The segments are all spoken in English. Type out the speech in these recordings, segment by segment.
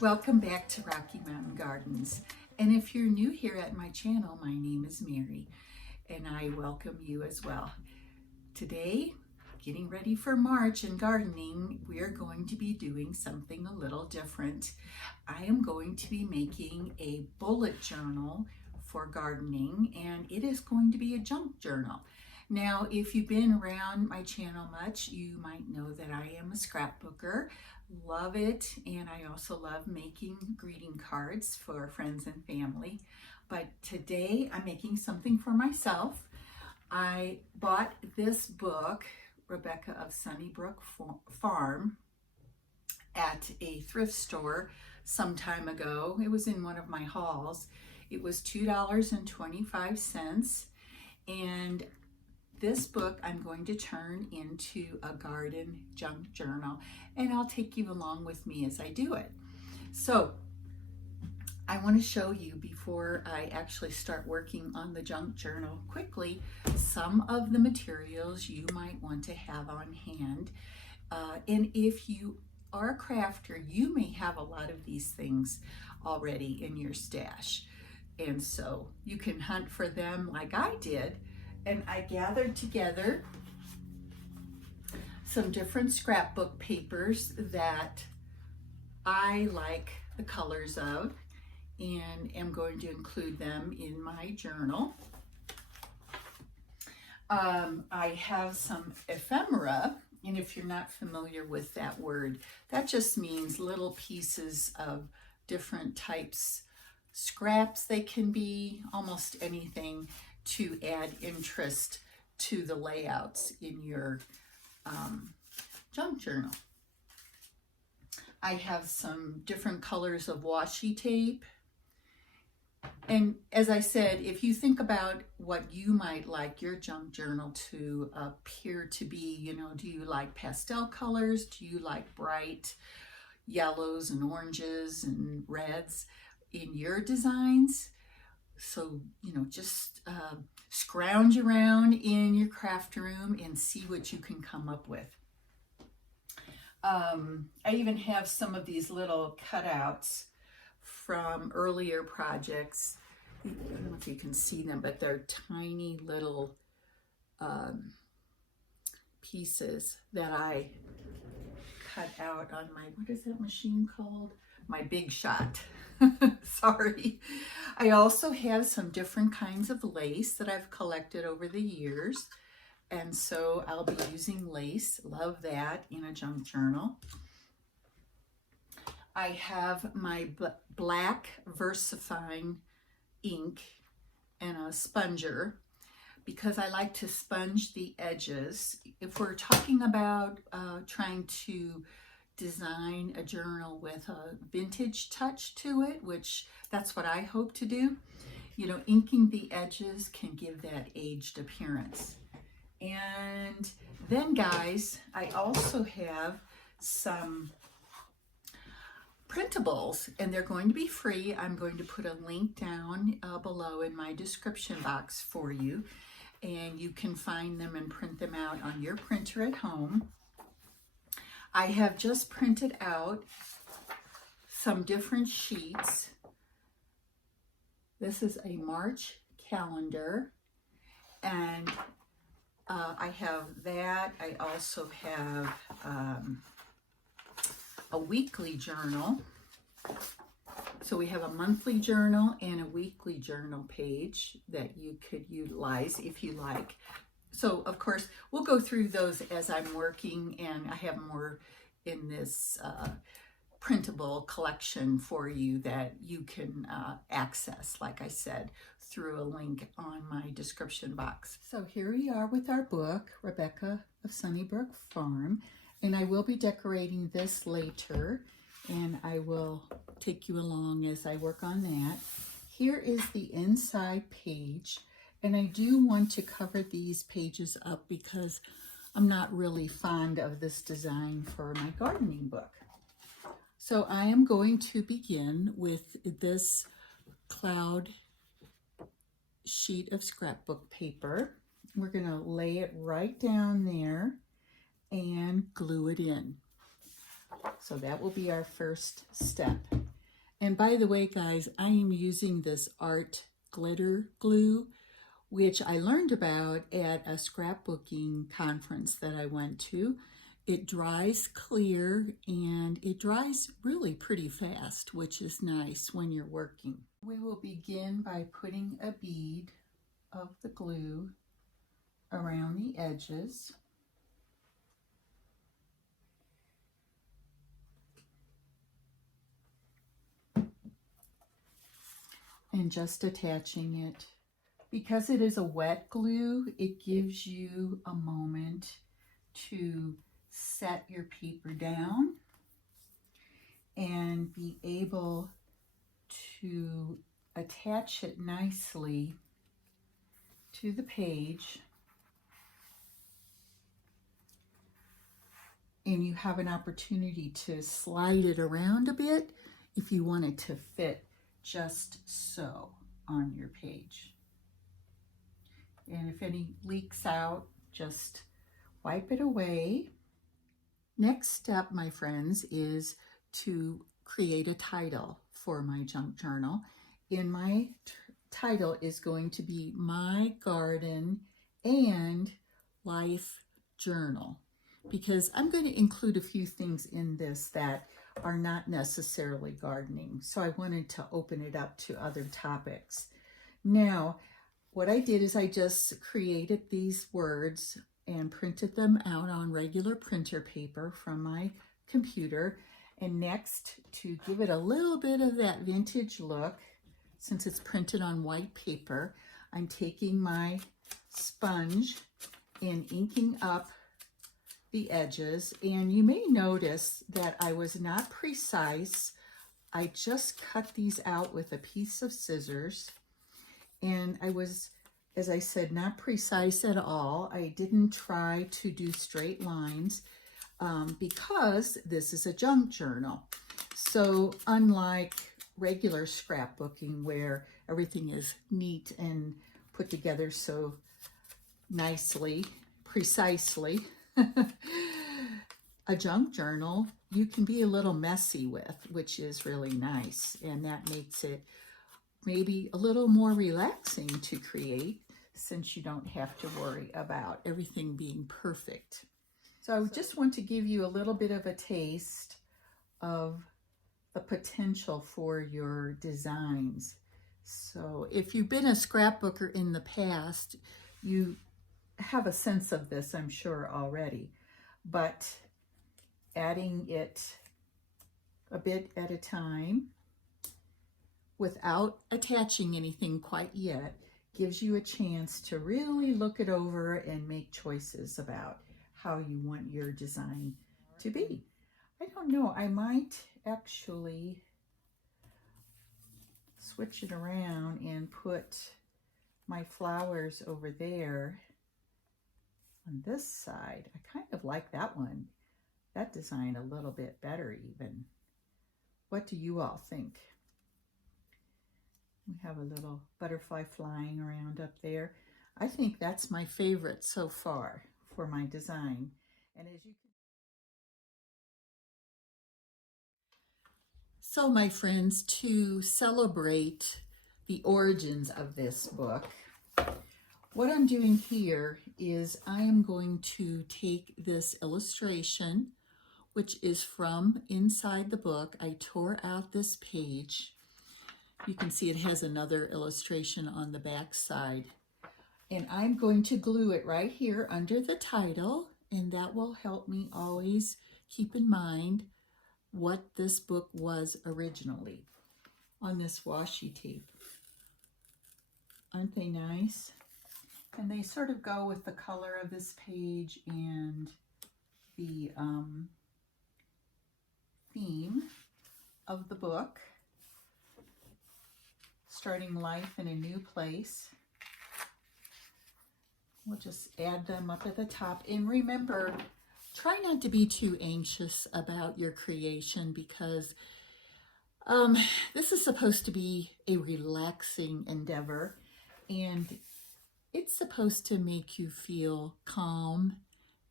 Welcome back to Rocky Mountain Gardens. And if you're new here at my channel, my name is Mary, and I welcome you as well. Today, getting ready for March and gardening, we are going to be doing something a little different. I am going to be making a bullet journal for gardening, and it is going to be a junk journal. Now, if you've been around my channel much, you might know that I am a scrapbooker. Love it, and I also love making greeting cards for friends and family. But today I'm making something for myself. I bought this book, Rebecca of Sunnybrook Farm, at a thrift store some time ago. It was in one of my hauls. It was $2.25, and this book I'm going to turn into a garden junk journal, and I'll take you along with me as I do it. So I want to show you, before I actually start working on the junk journal, quickly some of the materials you might want to have on hand. And if you are a crafter, you may have a lot of these things already in your stash. And so you can hunt for them like I did. And I gathered together some different scrapbook papers that I like the colors of, and am going to include them in my journal. I have some ephemera, and if you're not familiar with that word, that just means little pieces of different types, scraps. They can be almost anything to add interest to the layouts in your junk journal. I have some different colors of washi tape. And as I said, if you think about what you might like your junk journal to appear to be, do you like pastel colors? Do you like bright yellows and oranges and reds in your designs? So, just scrounge around in your craft room and see what you can come up with. I even have some of these little cutouts from earlier projects. I don't know if you can see them, but they're tiny little pieces that I cut out on my, what is that machine called? My Big Shot. Sorry. I also have some different kinds of lace that I've collected over the years, and so I'll be using lace. Love that in a junk journal. I have my black VersaFine ink and a sponger, because I like to sponge the edges. If we're talking about trying to design a journal with a vintage touch to it, which that's what I hope to do, inking the edges can give that aged appearance. And then, guys, I also have some printables, and they're going to be free. I'm going to put a link down below in my description box for you, and you can find them and print them out on your printer at home. I have just printed out some different sheets. This is a March calendar, and I have that. I also have a weekly journal. So we have a monthly journal and a weekly journal page that you could utilize if you like. So, of course, we'll go through those as I'm working, and I have more in this printable collection for you that you can access, like I said, through a link on my description box. So here we are with our book, Rebecca of Sunnybrook Farm, and I will be decorating this later, and I will take you along as I work on that. Here is the inside page. And I do want to cover these pages up because I'm not really fond of this design for my gardening book. So I am going to begin with this cloud sheet of scrapbook paper. We're going to lay it right down there and glue it in. So that will be our first step. And by the way, guys, I am using this art glitter glue, which I learned about at a scrapbooking conference that I went to. It dries clear and it dries really pretty fast, which is nice when you're working. We will begin by putting a bead of the glue around the edges. And just attaching it. Because it is a wet glue, it gives you a moment to set your paper down and be able to attach it nicely to the page. And you have an opportunity to slide it around a bit if you want it to fit just so on your page. And if any leaks out, just wipe it away. Next step, my friends, is to create a title for my junk journal. And my title is going to be My Garden and Life Journal, because I'm going to include a few things in this that are not necessarily gardening. So I wanted to open it up to other topics. Now, what I did is I just created these words and printed them out on regular printer paper from my computer. And next, to give it a little bit of that vintage look, since it's printed on white paper, I'm taking my sponge and inking up the edges. And you may notice that I was not precise. I just cut these out with a piece of scissors. And I was, as I said, not precise at all. I didn't try to do straight lines because this is a junk journal. So unlike regular scrapbooking where everything is neat and put together so nicely, precisely, a junk journal you can be a little messy with, which is really nice. And that makes it maybe a little more relaxing to create since you don't have to worry about everything being perfect. So I just want to give you a little bit of a taste of the potential for your designs. So if you've been a scrapbooker in the past, you have a sense of this, I'm sure, already. But adding it a bit at a time without attaching anything quite yet gives you a chance to really look it over and make choices about how you want your design to be. I don't know, I might actually switch it around and put my flowers over there on this side. I kind of like that one, that design a little bit better even. What do you all think? We have a little butterfly flying around up there. I think that's my favorite so far for my design. And as you can... So my friends, to celebrate the origins of this book, what I'm doing here is I am going to take this illustration, which is from inside the book. I tore out this page. You can see it has another illustration on the back side. And I'm going to glue it right here under the title, and that will help me always keep in mind what this book was originally on this washi tape. Aren't they nice? And they sort of go with the color of this page and the theme of the book. Starting life in a new place. We'll just add them up at the top. And remember, try not to be too anxious about your creation because this is supposed to be a relaxing endeavor and it's supposed to make you feel calm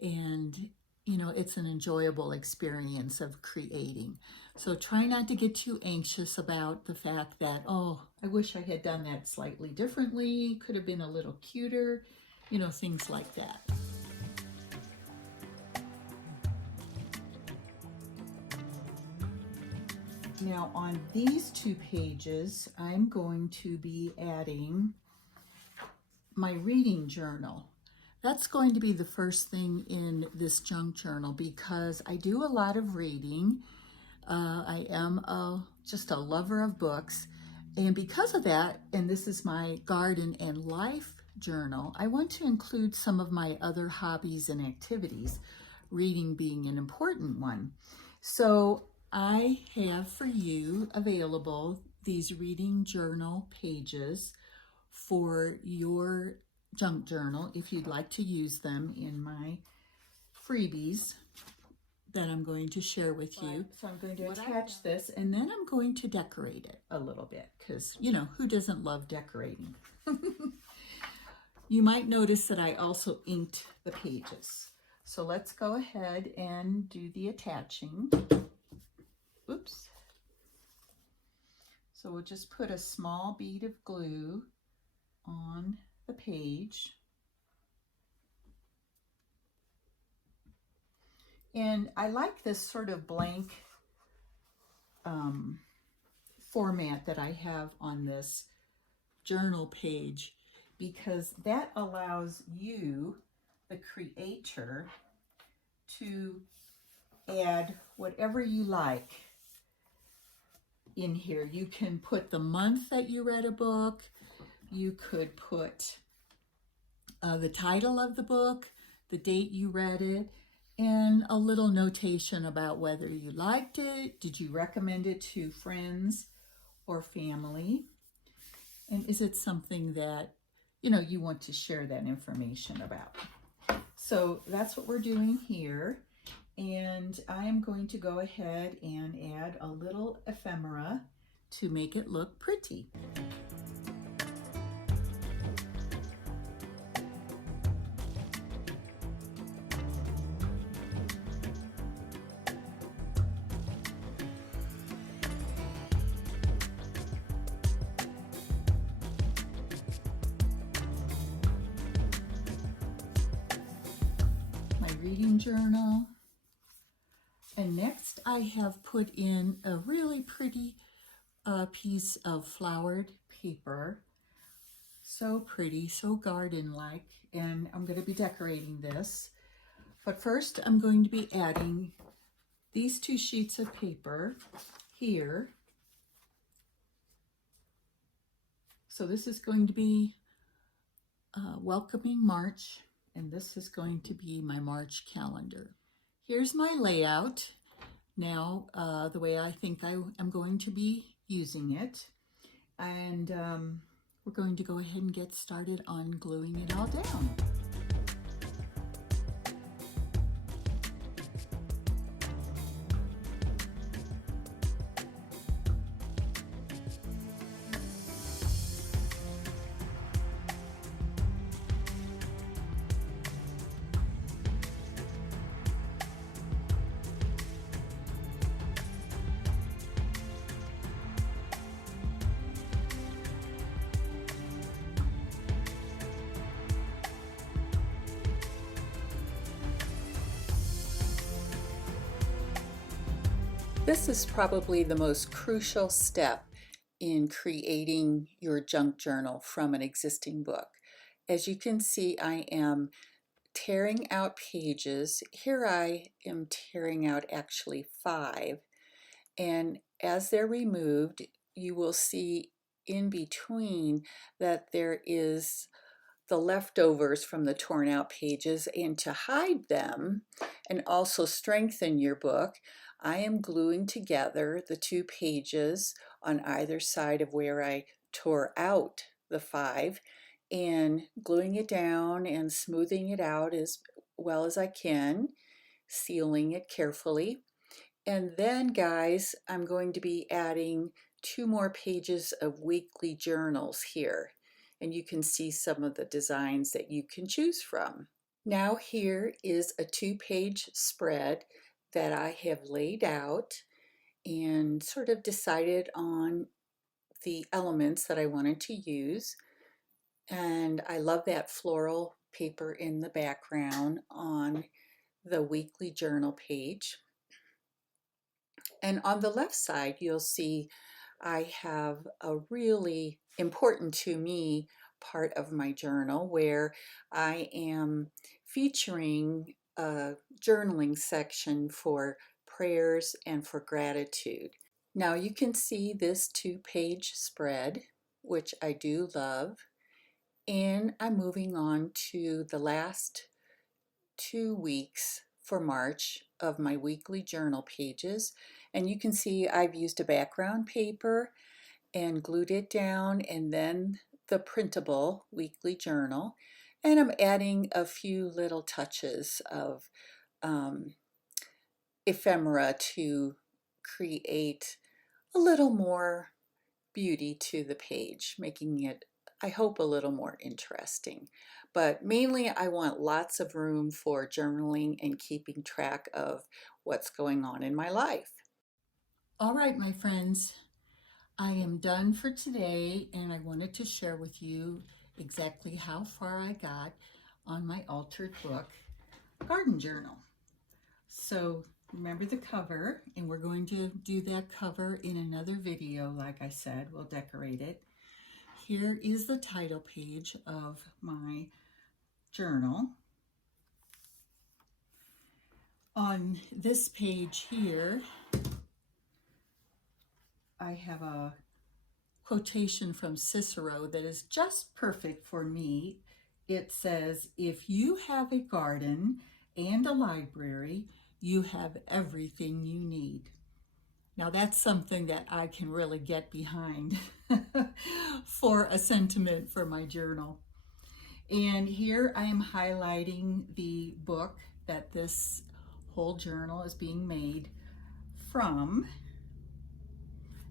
and you know, it's an enjoyable experience of creating. So try not to get too anxious about the fact that, oh, I wish I had done that slightly differently, could have been a little cuter, you know, things like that. Now on these 2 pages, I'm going to be adding my reading journal. That's going to be the first thing in this junk journal because I do a lot of reading. I am just a lover of books. And because of that, and this is my garden and life journal, I want to include some of my other hobbies and activities, reading being an important one. So I have for you available these reading journal pages for your junk journal if you'd like to use them in my freebies that I'm going to share with you. So I'm going to attach this and then I'm going to decorate it a little bit because, you know, who doesn't love decorating? You might notice that I also inked the pages. So let's go ahead and do the attaching. Oops. So we'll just put a small bead of glue on the page. And I like this sort of blank format that I have on this journal page because that allows you, the creator, to add whatever you like in here. You can put the month that you read a book. You could put the title of the book, the date you read it, and a little notation about whether you liked it, did you recommend it to friends or family, and is it something that, you know, you want to share that information about. So that's what we're doing here. And I am going to go ahead and add a little ephemera to make it look pretty. My reading journal. And next I have put in a really pretty piece of flowered paper. So pretty, so garden-like, and I'm going to be decorating this. But first I'm going to be adding these 2 sheets of paper here. So this is going to be welcoming March, and this is going to be my March calendar. Here's my layout now, the way I think I am going to be using it. And we're going to go ahead and get started on gluing it all down. This is probably the most crucial step in creating your junk journal from an existing book. As you can see, I am tearing out pages. Here I am tearing out actually 5. And as they're removed, you will see in between that there is the leftovers from the torn out pages, and to hide them and also strengthen your book, I am gluing together the 2 pages on either side of where I tore out the 5 and gluing it down and smoothing it out as well as I can, sealing it carefully. And then, guys, I'm going to be adding 2 more pages of weekly journals here. And you can see some of the designs that you can choose from. Now here is a 2-page spread that I have laid out and sort of decided on the elements that I wanted to use. And I love that floral paper in the background on the weekly journal page. And on the left side, you'll see I have a really important to me part of my journal where I am featuring a journaling section for prayers and for gratitude. Now you can see this 2-page spread, which I do love, and I'm moving on to the last 2 weeks for March of my weekly journal pages. And you can see I've used a background paper and glued it down, and then the printable weekly journal. And I'm adding a few little touches of ephemera to create a little more beauty to the page, making it, I hope, a little more interesting. But mainly I want lots of room for journaling and keeping track of what's going on in my life. All right, my friends, I am done for today, and I wanted to share with you exactly how far I got on my altered book garden journal. So remember the cover, and we're going to do that cover in another video. Like I said, we'll decorate it. Here is the title page of my journal. On this page here, I have a quotation from Cicero that is just perfect for me. It says, "If you have a garden and a library, you have everything you need." Now that's something that I can really get behind for a sentiment for my journal. And here I am highlighting the book that this whole journal is being made from.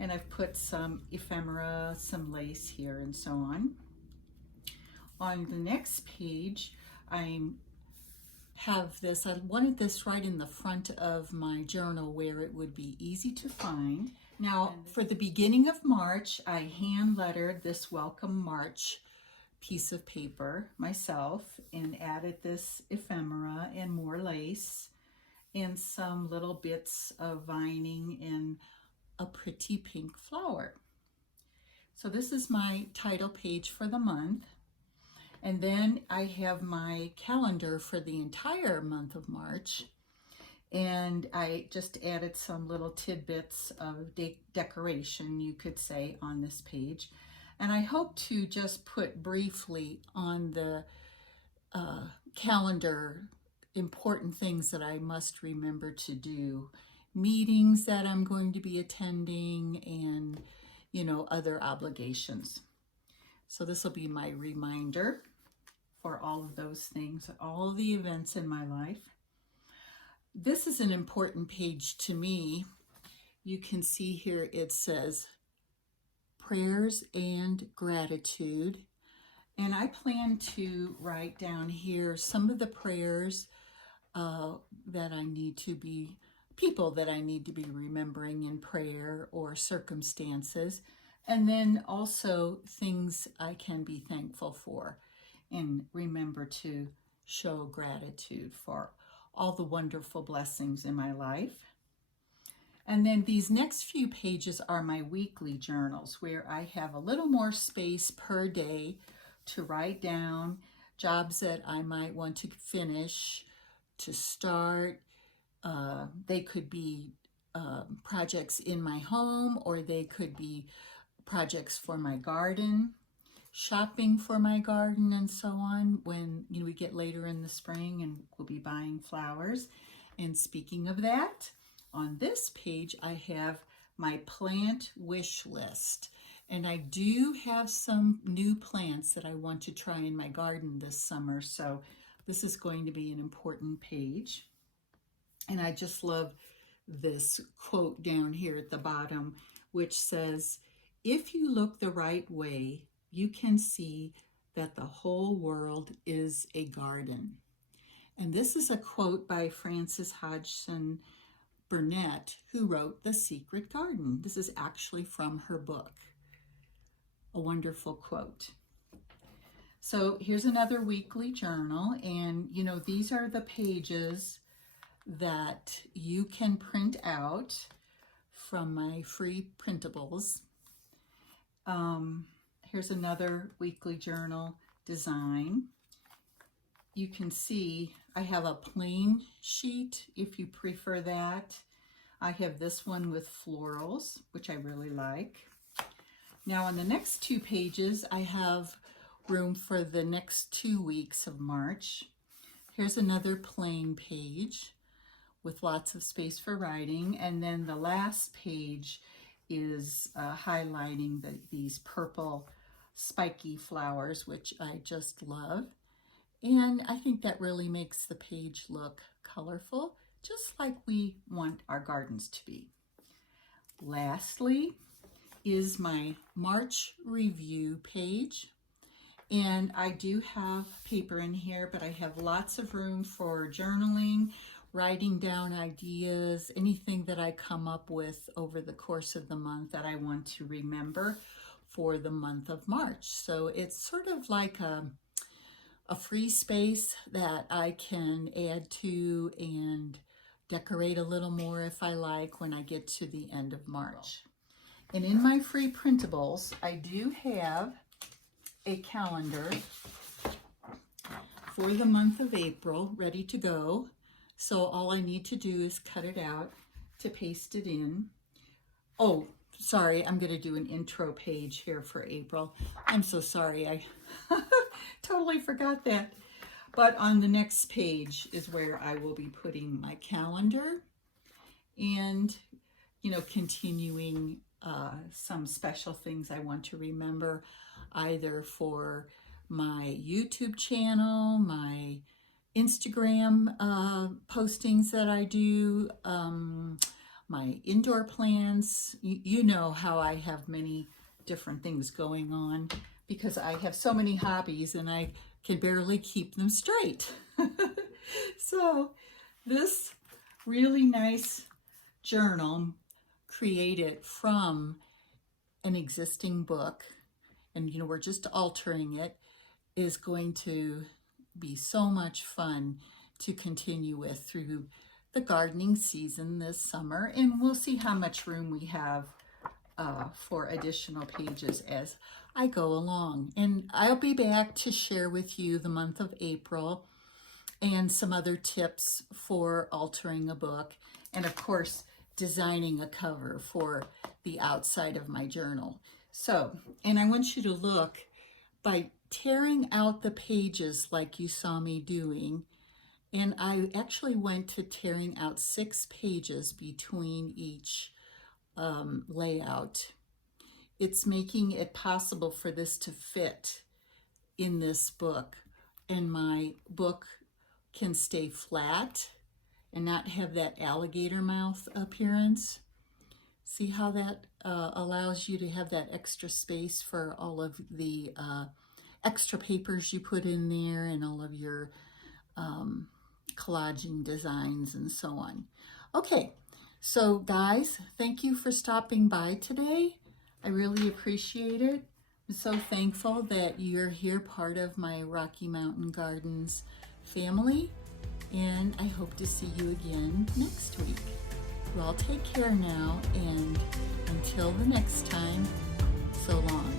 And I've put some ephemera, some lace here, and so on. On the next page, I have this, I wanted this right in the front of my journal where it would be easy to find. Now, for the beginning of March, I hand lettered this Welcome March piece of paper myself and added this ephemera and more lace and some little bits of vining and a pretty pink flower. So this is my title page for the month. And then I have my calendar for the entire month of March. And I just added some little tidbits of decoration, you could say, on this page. And I hope to just put briefly on the calendar important things that I must remember to do, meetings that I'm going to be attending, and other obligations. So this will be my reminder for all of those things, all the events in my life. This is an important page to me. You can see here it says prayers and gratitude. And I plan to write down here some of the prayers that I need to be, people that I need to be remembering in prayer or circumstances. And then also things I can be thankful for and remember to show gratitude for all the wonderful blessings in my life. And then these next few pages are my weekly journals where I have a little more space per day to write down jobs that I might want to finish, to start. They could be projects in my home, or they could be projects for my garden, shopping for my garden, and so on when we get later in the spring and we'll be buying flowers. And speaking of that, on this page I have my plant wish list. And I do have some new plants that I want to try in my garden this summer. So this is going to be an important page. And I just love this quote down here at the bottom, which says, "If you look the right way, you can see that the whole world is a garden." And this is a quote by Frances Hodgson Burnett, who wrote The Secret Garden. This is actually from her book. A wonderful quote. So here's another weekly journal, and you know, these are the pages that you can print out from my free printables. Here's another weekly journal design. You can see I have a plain sheet if you prefer that. I have this one with florals, which I really like. Now on the next two pages, I have room for the next 2 weeks of March. Here's another plain page with lots of space for writing. And then the last page is highlighting these purple spiky flowers, which I just love. And I think that really makes the page look colorful, just like we want our gardens to be. Lastly is my March review page. And I do have paper in here, but I have lots of room for journaling, writing down ideas, anything that I come up with over the course of the month that I want to remember for the month of March. So it's sort of like a free space that I can add to and decorate a little more if I like when I get to the end of March. And in my free printables, I do have a calendar for the month of April ready to go. So all I need to do is cut it out to paste it in. Oh, sorry, I'm going to do an intro page here for April. I'm so sorry, I totally forgot that. But on the next page is where I will be putting my calendar and, you know, continuing some special things I want to remember, either for my YouTube channel, my Instagram postings that I do, my indoor plants. You know how I have many different things going on because I have so many hobbies and I can barely keep them straight. So this really nice journal created from an existing book, and you know, we're just altering it, is going to be so much fun to continue with through the gardening season this summer. And we'll see how much room we have for additional pages as I go along. And I'll be back to share with you the month of April and some other tips for altering a book. And of course, designing a cover for the outside of my journal. So, and I want you to look, by tearing out the pages like you saw me doing, and I actually went to tearing out 6 pages between each layout. It's making it possible for this to fit in this book, and my book can stay flat and not have that alligator mouth appearance. See how that allows you to have that extra space for all of the extra papers you put in there and all of your collaging designs and so on. Okay, so guys, thank you for stopping by today. I really appreciate it. I'm so thankful that you're here, part of my Rocky Mountain Gardens family, and I hope to see you again next week. Well, take care now, and until the next time, so long.